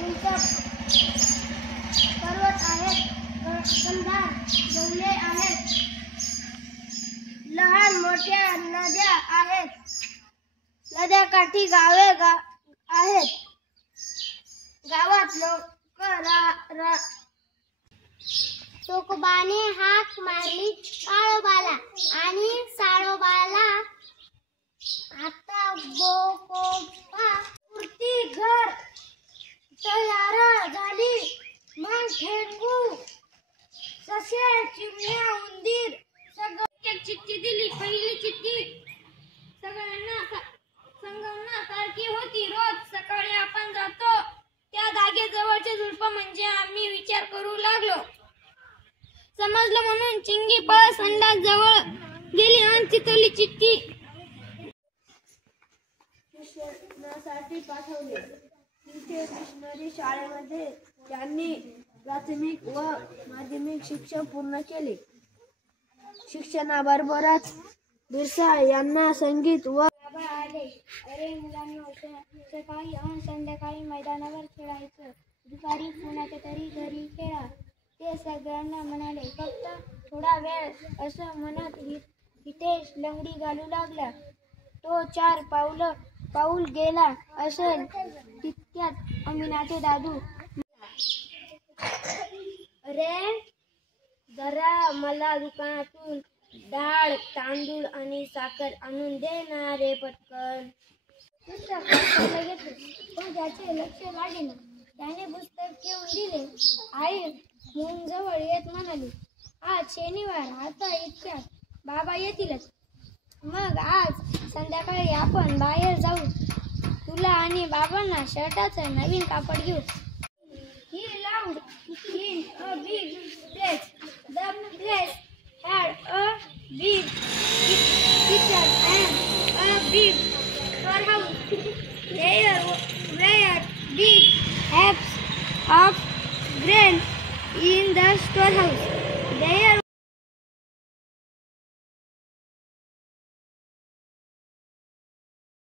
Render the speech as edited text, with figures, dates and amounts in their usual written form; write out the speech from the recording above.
उंच पर्वत आहेत, गंधार जंगले आहेत, लहान मोठ्या नद्या आहेत, नद्याकाठी गावे आहेत, गावात लोक चोकोबाने हाक मारली काळोबाला आणि साळोबाला, आता बोकोबा पुरती घर तयार झाली, मग ठेंगू ससे चिमण्या उंदीर सगळं चिठ्ठी दिली. पहिली चिठ्ठी सगळ्यांना सारखी होती. रोज सकाळी आपण जातो त्या जागेजवळचे झुडप म्हणजे आम्ही विचार करू लागलो. समजलं म्हणून चिंगी पळस संडास जवळ गेली आणि तिथली चिठ्ठी शिक्षणासाठी पाठवले. तिथे मिशनरी शाळेमध्ये त्यांनी प्राथमिक व माध्यमिक शिक्षण पूर्ण केले. शिक्षणाबरोबरच बिरसा यांना संगीत व आले. अरे मुलांनो, सकाळी आणि संध्याकाळी मैदानावर खेळायचं, दुपारी कोणाच्या तरी घरी खेळा, ते सगळ्यांना म्हणाले. फक्त थोडा वेळ असं म्हणत हितेश लंगडी घालू लागला. तो 4 पाऊल गेला असेल तितक्यात अमीनाचे दादू, अरे जरा मला दुकानातून डाळ तांदूळ आणि साखर आणून दे ना रे पटकन. पण त्याचे लक्ष लागेना. त्याने पुस्तक घेऊन दिले. आई मून जवळ येत म्हणाली, आज शनिवार, आता इतक्यात बाबा येतीलच. मग आज संध्याकाळी आपण बाहेर जाऊ. तुला आणि बाबांना शर्टाचं नवीन कापड घेऊ. He loved in a big place. The place had a big kitchen and a big storehouse. There were big heaps of grain in the storehouse. There